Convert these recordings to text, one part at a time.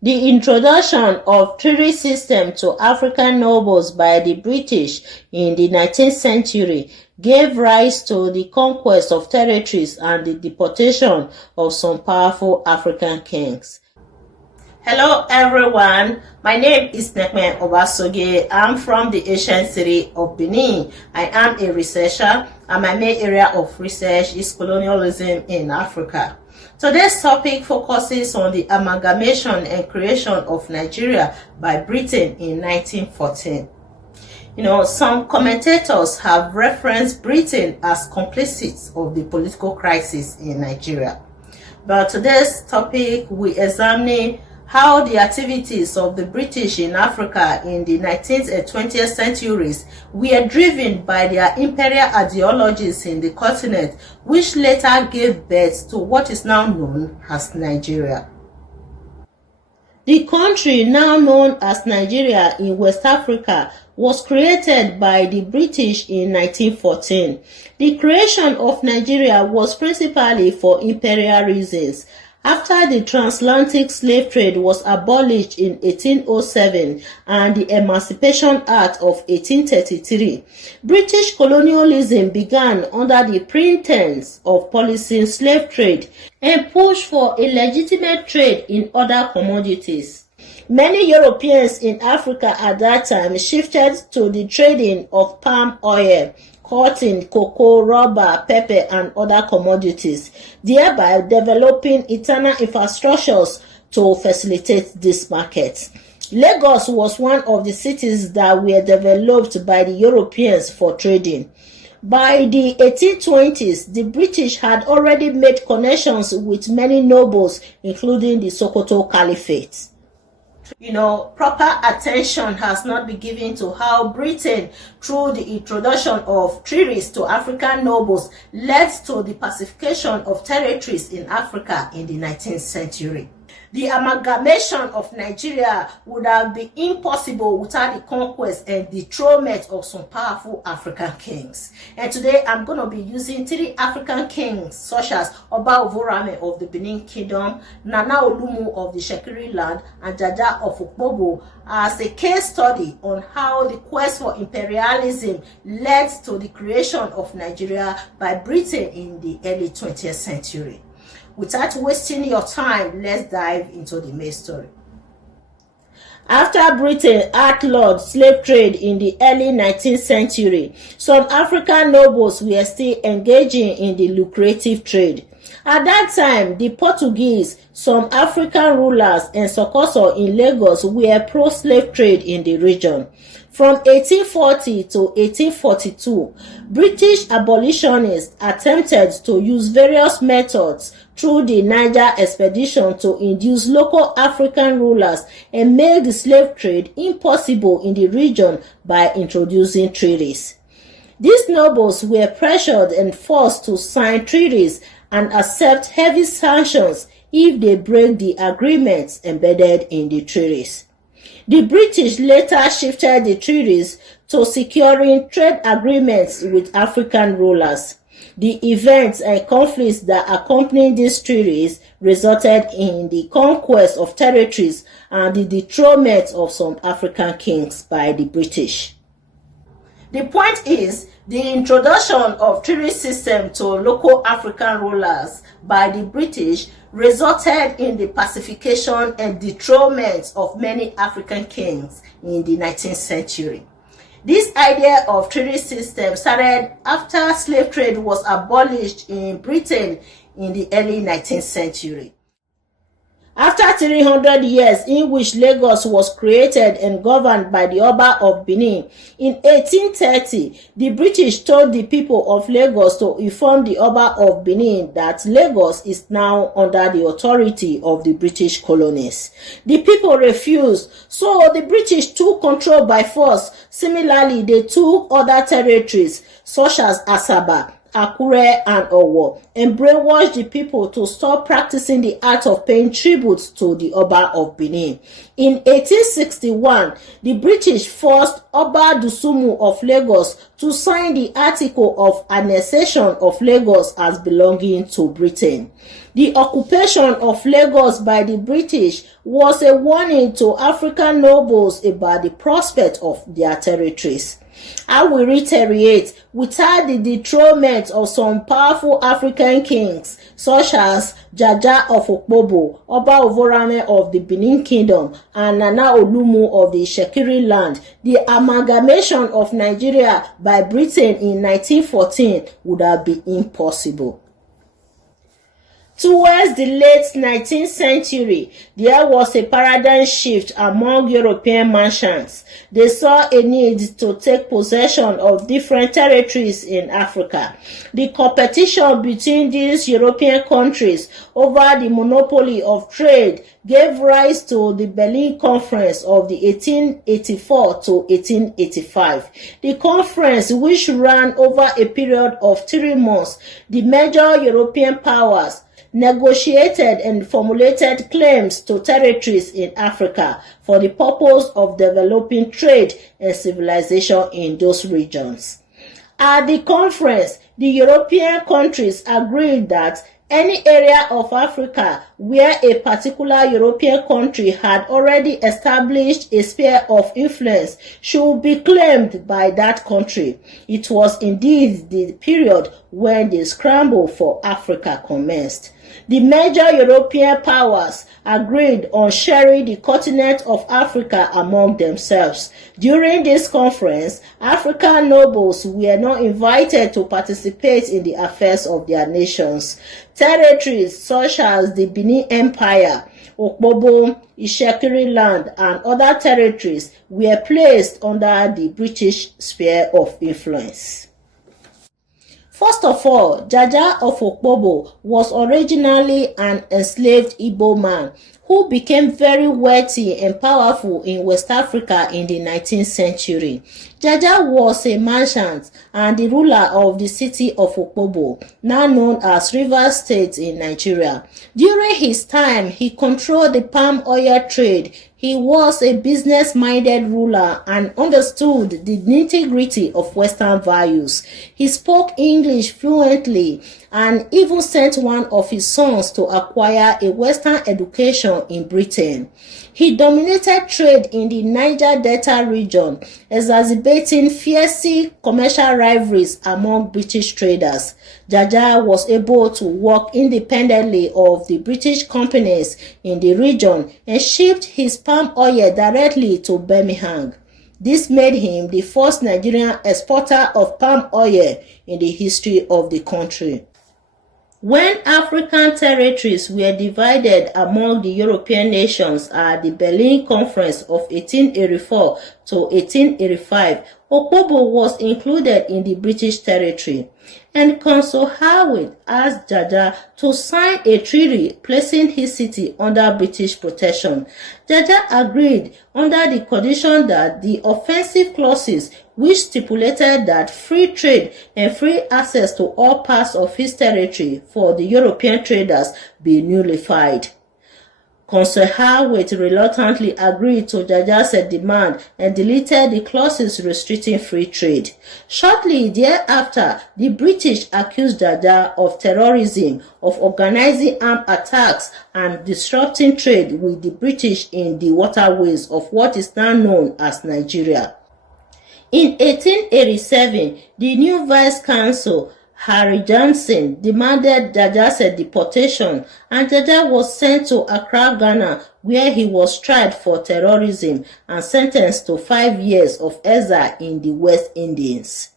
The introduction of treaty system to African nobles by the British in the 19th century gave rise to the conquest of territories and the deportation of some powerful African kings. Hello everyone, my name is Nekme Obasoge. I'm from the ancient city of Benin. I am a researcher and my main area of research is colonialism in Africa. Today's topic focuses on the amalgamation and creation of Nigeria by Britain in 1914. Some commentators have referenced Britain as complicit of the political crisis in Nigeria. But today's topic, we examine how the activities of the British in Africa in the 19th and 20th centuries were driven by their imperial ideologies in the continent, which later gave birth to what is now known as Nigeria. The country now known as Nigeria in West Africa was created by the British in 1914. The creation of Nigeria was principally for imperial reasons. After the transatlantic slave trade was abolished in 1807 and the Emancipation Act of 1833, British colonialism began under the pretense of policing slave trade and pushed for a legitimate trade in other commodities. Many Europeans in Africa at that time shifted to the trading of palm oil, cotton, cocoa, rubber, pepper, and other commodities, thereby developing internal infrastructures to facilitate this market. Lagos was one of the cities that were developed by the Europeans for trading. By the 1820s, the British had already made connections with many nobles, including the Sokoto Caliphate. Proper attention has not been given to how Britain, through the introduction of treaties to African nobles, led to the pacification of territories in Africa in the 19th century. The amalgamation of Nigeria would have been impossible without the conquest and dethronement of some powerful African kings. And today I'm going to be using 3 African kings such as Oba Ovorame of the Benin Kingdom, Nana Olumu of the Shekiri land, and Jaja of Opobo as a case study on how the quest for imperialism led to the creation of Nigeria by Britain in the early 20th century. Without wasting your time, let's dive into the main story. After Britain outlawed slave trade in the early 19th century, some African nobles were still engaging in the lucrative trade. At that time, the Portuguese, some African rulers, and Sokoso in Lagos were pro-slave trade in the region. From 1840 to 1842, British abolitionists attempted to use various methods through the Niger expedition to induce local African rulers and make the slave trade impossible in the region by introducing treaties. These nobles were pressured and forced to sign treaties and accept heavy sanctions if they break the agreements embedded in the treaties. The British later shifted the treaties to securing trade agreements with African rulers. The events and conflicts that accompanied these treaties resulted in the conquest of territories and the dethronement of some African kings by the British. The point is, the introduction of treaty system to local African rulers by the British resulted in the pacification and dethronement of many African kings in the 19th century. This idea of treaty system started after slave trade was abolished in Britain in the early 19th century. After 300 years in which Lagos was created and governed by the Oba of Benin, in 1830, the British told the people of Lagos to inform the Oba of Benin that Lagos is now under the authority of the British colonies. The people refused, so the British took control by force. Similarly, they took other territories such as Asaba, Akure, and Owo, and brainwashed the people to stop practicing the art of paying tribute to the Oba of Benin. In 1861, the British forced Oba Dusumu of Lagos to sign the article of annexation of Lagos as belonging to Britain. The occupation of Lagos by the British was a warning to African nobles about the prospect of their territories. I will reiterate, without the dethronement of some powerful African kings, such as Jaja of Opobo, Oba Ovorame of the Benin Kingdom, and Nana Olumu of the Shekiri land, the amalgamation of Nigeria by Britain in 1914 would have been impossible. Towards the late 19th century, there was a paradigm shift among European merchants. They saw a need to take possession of different territories in Africa. The competition between these European countries over the monopoly of trade gave rise to the Berlin Conference of the 1884 to 1885. The conference, which ran over a period of 3 months, the major European powers negotiated and formulated claims to territories in Africa for the purpose of developing trade and civilization in those regions. At the conference, the European countries agreed that any area of Africa where a particular European country had already established a sphere of influence should be claimed by that country. It was indeed the period when the scramble for Africa commenced. The major European powers agreed on sharing the continent of Africa among themselves. During this conference, African nobles were not invited to participate in the affairs of their nations. Territories such as the Benin Empire, Opobo, Ishekiri land, and other territories were placed under the British sphere of influence. First of all, Jaja of Opobo was originally an enslaved Igbo man who became very wealthy and powerful in West Africa in the 19th century. Jaja was a merchant and the ruler of the city of Opobo, now known as Rivers State in Nigeria. During his time, he controlled the palm oil trade. He was a business-minded ruler and understood the nitty-gritty of Western values. He spoke English fluently and even sent one of his sons to acquire a Western education in Britain. He dominated trade in the Niger Delta region, exacerbating fierce commercial rivalries among British traders. Jaja was able to work independently of the British companies in the region and shipped his palm oil directly to Birmingham. This made him the first Nigerian exporter of palm oil in the history of the country. When African territories were divided among the European nations at the Berlin Conference of 1884 to 1885, Opobo was included in the British territory, and Consul Howard asked Jaja to sign a treaty placing his city under British protection. Jaja agreed under the condition that the offensive clauses, which stipulated that free trade and free access to all parts of his territory for the European traders, be nullified. Consul Howard reluctantly agreed to Jaja's demand and deleted the clauses restricting free trade. Shortly thereafter, the British accused Jaja of terrorism, of organizing armed attacks and disrupting trade with the British in the waterways of what is now known as Nigeria. In 1887, the new Vice Consul, Harry Johnson, demanded Jaja's deportation, and Jaja was sent to Accra, Ghana, where he was tried for terrorism and sentenced to 5 years of exile in the West Indies.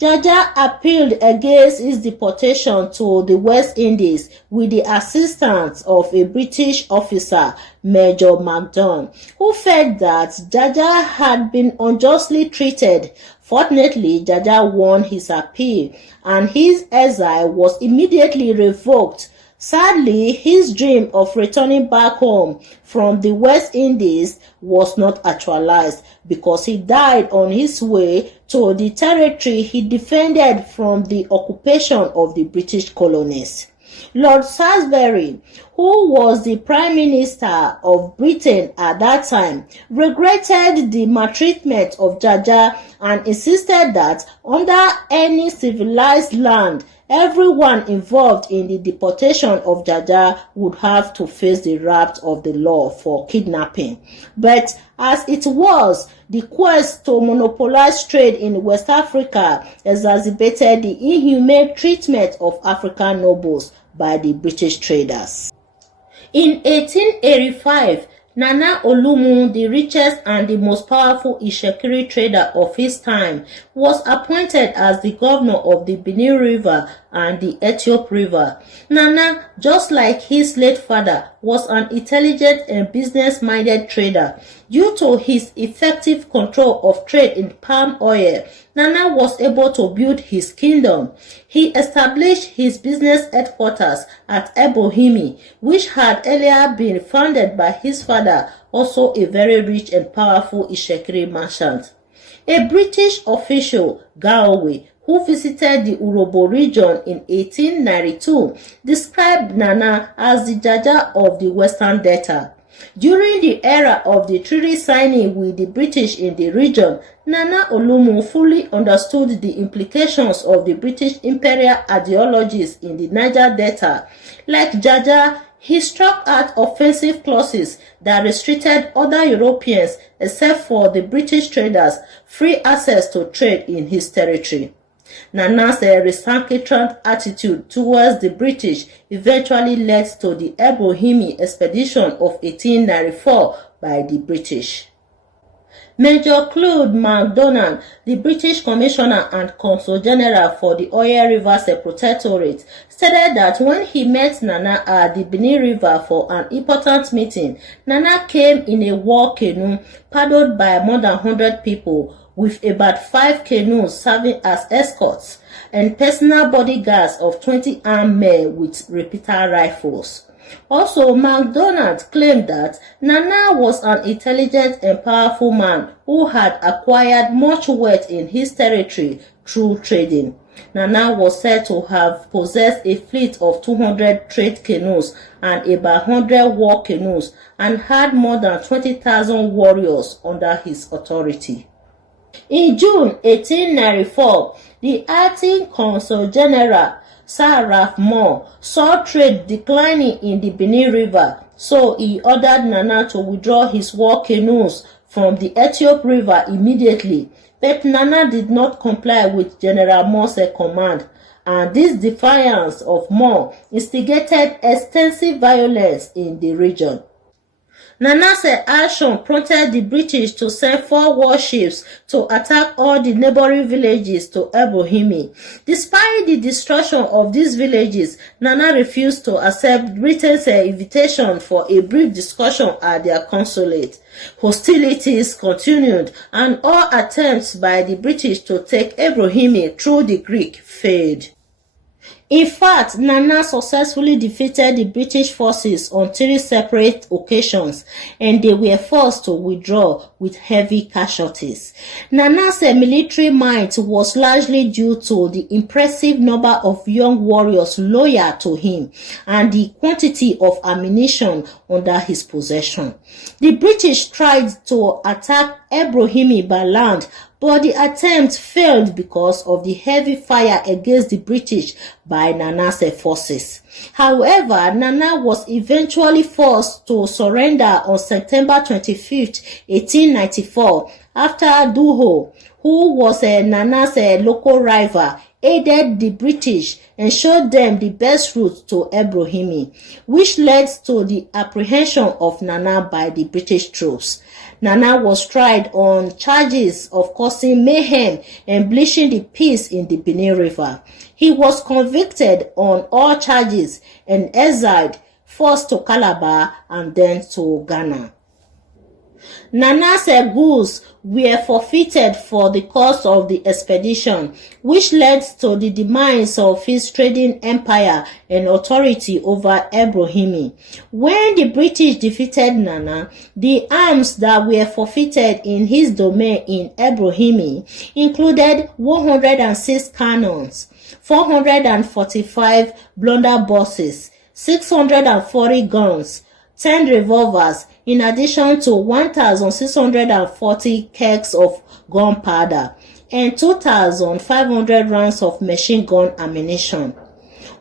Jaja appealed against his deportation to the West Indies with the assistance of a British officer, Major Macdon, who felt that Jaja had been unjustly treated. Fortunately, Jaja won his appeal, and his exile was immediately revoked. Sadly, his dream of returning back home from the West Indies was not actualized because he died on his way to the territory he defended from the occupation of the British colonies. Lord Salisbury, who was the Prime Minister of Britain at that time, regretted the maltreatment of Jaja and insisted that under any civilized land, everyone involved in the deportation of Jaja would have to face the wrath of the law for kidnapping. But as it was, the quest to monopolize trade in West Africa exacerbated the inhumane treatment of African nobles by the British traders. In 1885, Nana Olumu, the richest and the most powerful Ishekiri trader of his time, was appointed as the governor of the Benin River and the Ethiop River. Nana, just like his late father, was an intelligent and business-minded trader. Due to his effective control of trade in palm oil, Nana was able to build his kingdom. He established his business headquarters at Ebohimi, which had earlier been founded by his father, also a very rich and powerful Ishekiri merchant. A British official, Galway, who visited the Urobo region in 1892, described Nana as the Jaja of the Western Delta. During the era of the treaty signing with the British in the region, Nana Olumu fully understood the implications of the British imperial ideologies in the Niger Delta. Like Jaja, he struck out offensive clauses that restricted other Europeans, except for the British traders, free access to trade in his territory. Nana's recalcitrant attitude towards the British eventually led to the Ebohimi expedition of 1894 by the British. Major Claude MacDonald, the British Commissioner and Consul General for the Oil Rivers Protectorate, stated that when he met Nana at the Benin River for an important meeting, Nana came in a war canoe paddled by more than 100 people, with about 5 canoes serving as escorts and personal bodyguards of 20 armed men with repeater rifles. Also, MacDonald claimed that Nana was an intelligent and powerful man who had acquired much wealth in his territory through trading. Nana was said to have possessed a fleet of 200 trade canoes and about 100 war canoes and had more than 20,000 warriors under his authority. In June 1894, the acting Consul General, Sir Ralph Moore, saw trade declining in the Benin River, so he ordered Nana to withdraw his war canoes from the Ethiop River immediately. But Nana did not comply with General Moore's command, and this defiance of Moore instigated extensive violence in the region. Nana's action prompted the British to send 4 warships to attack all the neighboring villages to Ebohimi. Despite the destruction of these villages, Nana refused to accept Britain's invitation for a brief discussion at their consulate. Hostilities continued, and all attempts by the British to take Ebohimi through the Greek failed. In fact, Nana successfully defeated the British forces on 3 separate occasions, and they were forced to withdraw with heavy casualties. Nana's military might was largely due to the impressive number of young warriors loyal to him and the quantity of ammunition under his possession. The British tried to attack Ebohimi by land, but the attempt failed because of the heavy fire against the British by Nana's forces. However, Nana was eventually forced to surrender on September 25, 1894, after Duho, who was Nana's local rival, aided the British and showed them the best route to Ebohimi, which led to the apprehension of Nana by the British troops. Nana was tried on charges of causing mayhem and bleaching the peace in the Benin River. He was convicted on all charges and exiled, first to Calabar and then to Ghana. Nana's goods were forfeited for the cost of the expedition, which led to the demise of his trading empire and authority over Ebrohimi. When the British defeated Nana, the arms that were forfeited in his domain in Ebrohimi included 106 cannons, 445 blunderbusses, 640 guns, 10 revolvers, in addition to 1,640 kegs of gunpowder and 2,500 rounds of machine gun ammunition.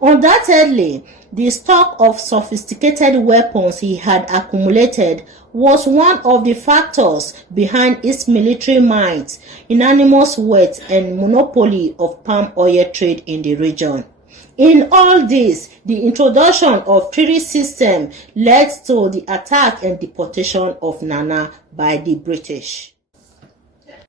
Undoubtedly, the stock of sophisticated weapons he had accumulated was one of the factors behind its military might, enormous wealth, and monopoly of palm oil trade in the region. In all this, the introduction of treaty system led to the attack and deportation of Nana by the British.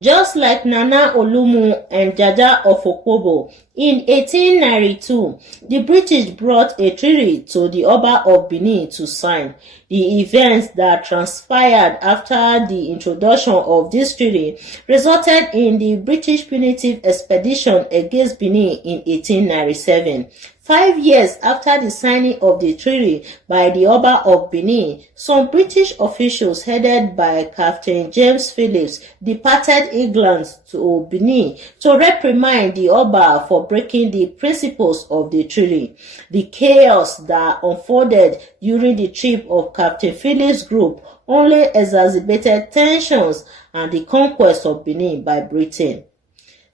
Just like Nana Olumu and Jaja of Opobo, in 1892, the British brought a treaty to the Oba of Benin to sign. The events that transpired after the introduction of this treaty resulted in the British punitive expedition against Benin in 1897. 5 years after the signing of the treaty by the Oba of Benin, some British officials headed by Captain James Phillips departed England to Benin to reprimand the Oba for breaking the principles of the treaty. The chaos that unfolded during the trip of Captain Phillips' group only exacerbated tensions and the conquest of Benin by Britain.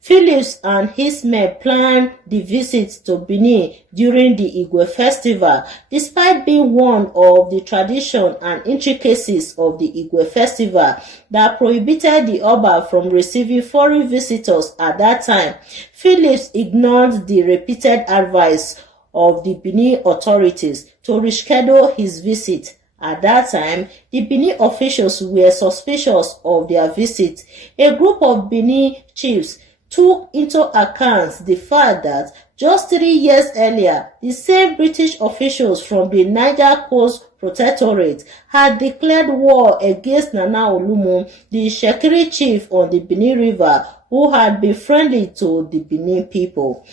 Phillips and his men planned the visit to Benin during the Igwe festival, despite being warned of the tradition and intricacies of the Igwe festival that prohibited the Oba from receiving foreign visitors at that time. Phillips ignored the repeated advice of the Benin authorities to reschedule his visit. At that time, the Benin officials were suspicious of their visit. A group of Benin chiefs took into account the fact that just 3 years earlier, the same British officials from the Niger Coast Protectorate had declared war against Nana Olumu, the Shekiri chief on the Benin River, who had been friendly to the Benin people.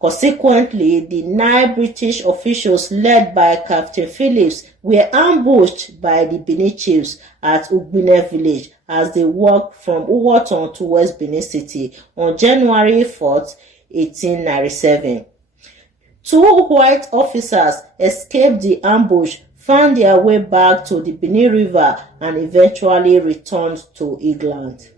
Consequently, the 9 British officials led by Captain Phillips were ambushed by the Benin chiefs at Ugbine village as they walked from Uwoton towards Benin City on January 4, 1897. 2 white officers escaped the ambush, found their way back to the Benin River, and eventually returned to England.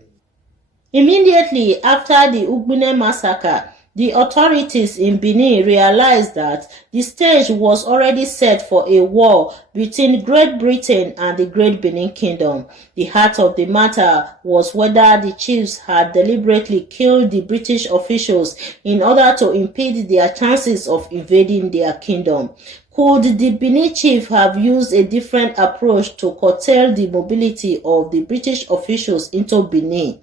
Immediately after the Ugbine massacre, the authorities in Benin realized that the stage was already set for a war between Great Britain and the Great Benin Kingdom. The heart of the matter was whether the chiefs had deliberately killed the British officials in order to impede their chances of invading their kingdom. Could the Benin chief have used a different approach to curtail the mobility of the British officials into Benin?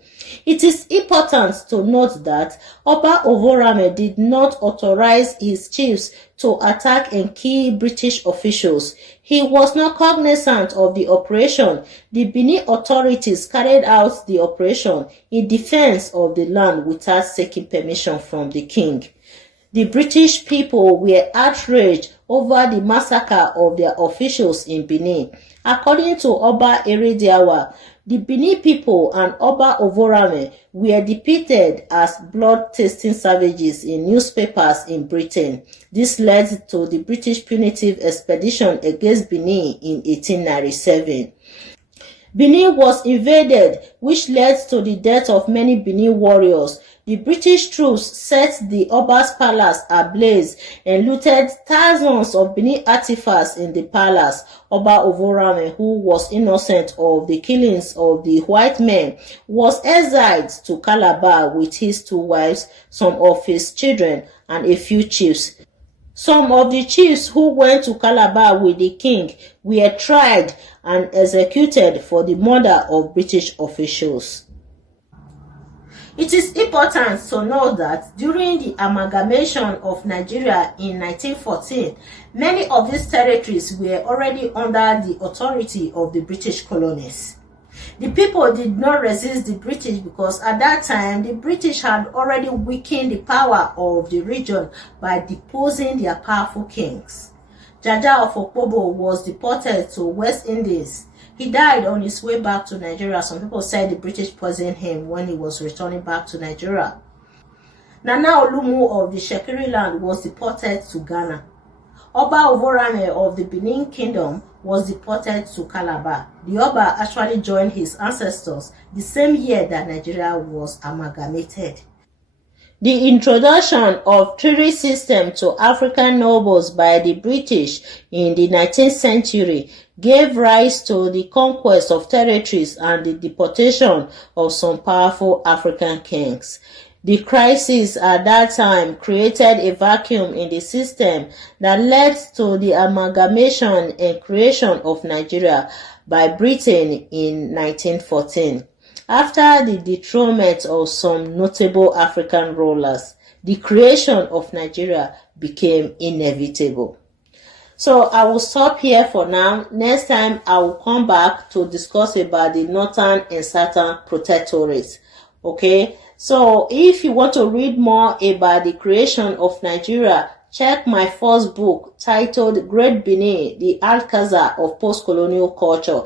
It is important to note that Oba Ovorame did not authorize his chiefs to attack and kill British officials. He was not cognizant of the operation. The Benin authorities carried out the operation in defense of the land without seeking permission from the king. The British people were outraged over the massacre of their officials in Benin. According to Oba Erediawa, the Benin people and Oba Ovorame were depicted as blood-tasting savages in newspapers in Britain. This led to the British punitive expedition against Benin in 1897. Benin was invaded, which led to the death of many Benin warriors. The British troops set the Oba's palace ablaze and looted thousands of Benin artifacts in the palace. Oba Ovorame, who was innocent of the killings of the white men, was exiled to Calabar with his 2 wives, some of his children, and a few chiefs. Some of the chiefs who went to Calabar with the king were tried and executed for the murder of British officials. It is important to know that during the amalgamation of Nigeria in 1914, many of these territories were already under the authority of the British colonies. The people did not resist the British because at that time, the British had already weakened the power of the region by deposing their powerful kings. Jaja of Opobo was deported to West Indies. He died on his way back to Nigeria. Some people said the British poisoned him when he was returning back to Nigeria. Nana Olumu of the Shekiri land was deported to Ghana. Oba Ovorame of the Benin Kingdom was deported to Calabar. The Oba actually joined his ancestors the same year that Nigeria was amalgamated. The introduction of treaty system to African nobles by the British in the 19th century gave rise to the conquest of territories and the deportation of some powerful African kings. The crisis at that time created a vacuum in the system that led to the amalgamation and creation of Nigeria by Britain in 1914. After the dethronement of some notable African rulers, the creation of Nigeria became inevitable. So I will stop here for now. Next time I will come back to discuss about the northern and southern protectorates. Okay, so if you want to read more about the creation of Nigeria, check my first book titled Great Benin, the Alcazar of Post-Colonial Culture.